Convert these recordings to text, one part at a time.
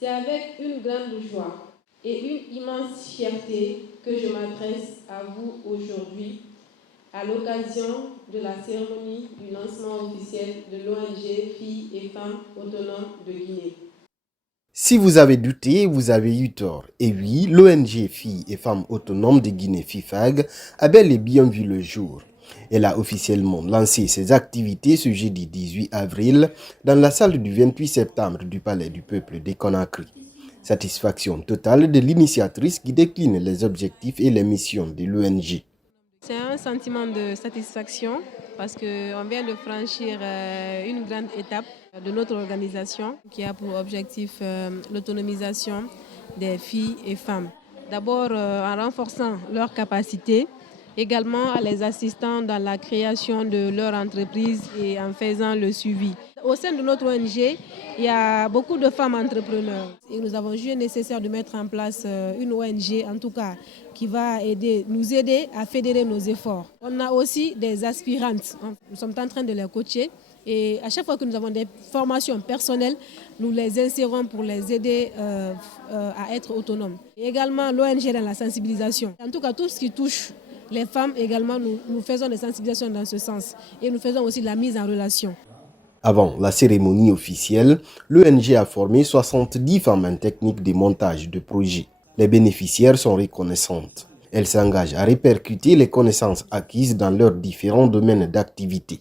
C'est avec une grande joie et une immense fierté que je m'adresse à vous aujourd'hui à l'occasion de la cérémonie du lancement officiel de l'ONG Filles et Femmes Autonomes de Guinée. Si vous avez douté, vous avez eu tort. Et oui, l'ONG Filles et Femmes Autonomes de Guinée FIFAG a bel et bien vu le jour. Elle a officiellement lancé ses activités ce jeudi 18 avril dans la salle du 28 septembre du Palais du Peuple de Conakry. Satisfaction totale de l'initiatrice qui décline les objectifs et les missions de l'ONG. C'est un sentiment de satisfaction parce qu'on vient de franchir une grande étape de notre organisation qui a pour objectif l'autonomisation des filles et femmes. D'abord en renforçant leurs capacités, également en les assistant dans la création de leur entreprise et en faisant le suivi. Au sein de notre ONG, il y a beaucoup de femmes entrepreneurs et nous avons jugé nécessaire de mettre en place une ONG, en tout cas, qui va nous aider à fédérer nos efforts. On a aussi des aspirantes. Nous sommes en train de les coacher et à chaque fois que nous avons des formations personnelles, nous les insérons pour les aider à être autonomes. Et également l'ONG dans la sensibilisation. En tout cas, tout ce qui touche les femmes, également, nous faisons des sensibilisations dans ce sens et nous faisons aussi la mise en relation. Avant la cérémonie officielle, l'ONG a formé 70 femmes en technique de montage de projets. Les bénéficiaires sont reconnaissantes. Elles s'engagent à répercuter les connaissances acquises dans leurs différents domaines d'activité.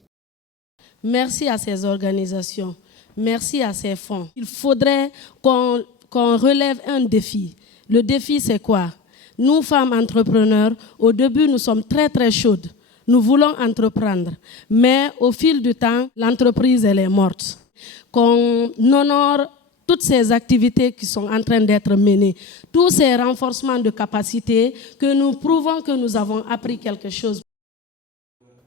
Merci à ces organisations, merci à ces fonds. Il faudrait qu'on relève un défi. Le défi, c'est quoi? Nous, femmes entrepreneurs, au début, nous sommes très, très chaudes. Nous voulons entreprendre, mais au fil du temps, l'entreprise, elle est morte. Qu'on honore toutes ces activités qui sont en train d'être menées, tous ces renforcements de capacités, que nous prouvons que nous avons appris quelque chose.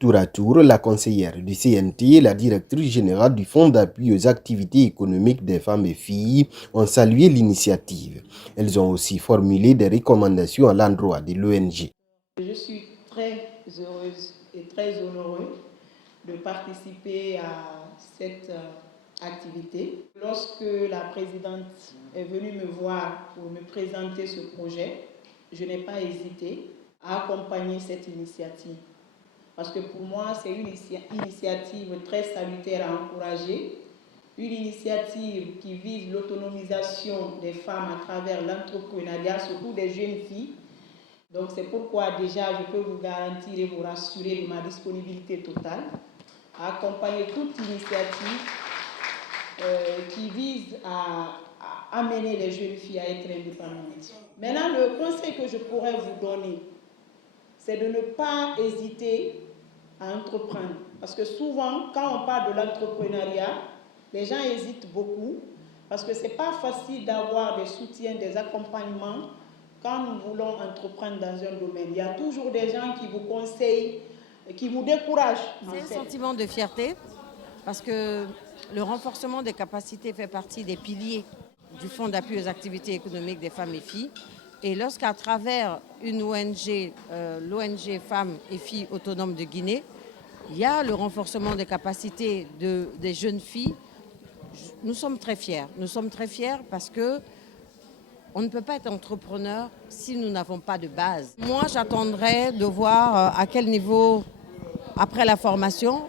Tour à tour, la conseillère du CNT et la directrice générale du Fonds d'appui aux activités économiques des femmes et filles ont salué l'initiative. Elles ont aussi formulé des recommandations à l'endroit de l'ONG. Je suis très heureuse et très honorée de participer à cette activité. Lorsque la présidente est venue me voir pour me présenter ce projet, je n'ai pas hésité à accompagner cette initiative. Parce que pour moi, c'est une initiative très salutaire à encourager, une initiative qui vise l'autonomisation des femmes à travers l'entrepreneuriat, surtout des jeunes filles. Donc c'est pourquoi déjà je peux vous garantir et vous rassurer de ma disponibilité totale à accompagner toute initiative qui vise à amener les jeunes filles à être indépendantes. Maintenant, le conseil que je pourrais vous donner, c'est de ne pas hésiter à entreprendre. Parce que souvent, quand on parle de l'entrepreneuriat, les gens hésitent beaucoup parce que ce n'est pas facile d'avoir des soutiens, des accompagnements quand nous voulons entreprendre dans un domaine. Il y a toujours des gens qui vous conseillent, qui vous découragent. C'est un sentiment de fierté parce que le renforcement des capacités fait partie des piliers du Fonds d'appui aux activités économiques des femmes et filles. Et lorsqu'à travers une ONG, l'ONG Femmes et Filles Autonomes de Guinée, il y a le renforcement des capacités des jeunes filles, nous sommes très fiers. Nous sommes très fiers parce que on ne peut pas être entrepreneur si nous n'avons pas de base. Moi, j'attendrai de voir à quel niveau, après la formation,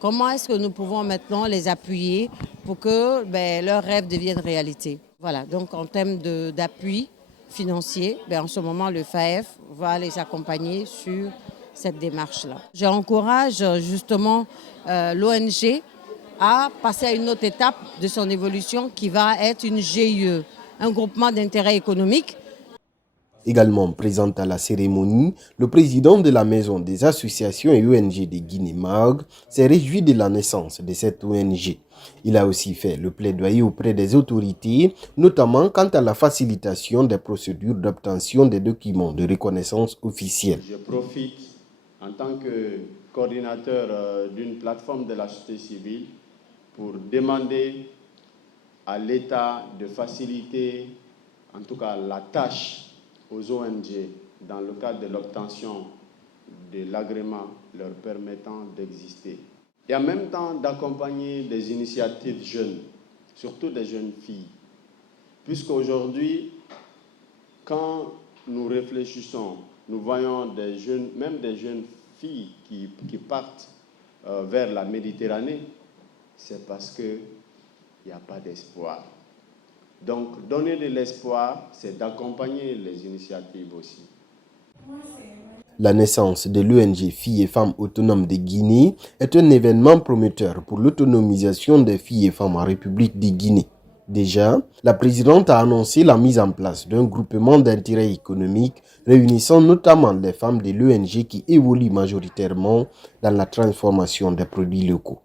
comment est-ce que nous pouvons maintenant les appuyer pour que leurs rêves deviennent réalité. Voilà, donc en termes d'appui financier, en ce moment, le FAEF va les accompagner sur cette démarche-là. J'encourage justement l'ONG à passer à une autre étape de son évolution qui va être une GIE, un groupement d'intérêt économique. Également présent à la cérémonie, le président de la Maison des associations et ONG de Guinée-Mag s'est réjoui de la naissance de cette ONG. Il a aussi fait le plaidoyer auprès des autorités, notamment quant à la facilitation des procédures d'obtention des documents de reconnaissance officielle. Je profite en tant que coordinateur d'une plateforme de la société civile pour demander à l'État de faciliter, en tout cas la tâche aux ONG dans le cadre de l'obtention de l'agrément leur permettant d'exister. Et en même temps d'accompagner des initiatives jeunes, surtout des jeunes filles, Puisqu'aujourd'hui, quand nous réfléchissons, nous voyons des jeunes, même des jeunes filles qui partent vers la Méditerranée, c'est parce qu'il n'y a pas d'espoir. Donc, donner de l'espoir, c'est d'accompagner les initiatives aussi. La naissance de l'ONG Filles et Femmes Autonomes de Guinée est un événement prometteur pour l'autonomisation des filles et femmes en République de Guinée. Déjà, la présidente a annoncé la mise en place d'un groupement d'intérêt économique réunissant notamment les femmes de l'ONG qui évoluent majoritairement dans la transformation des produits locaux.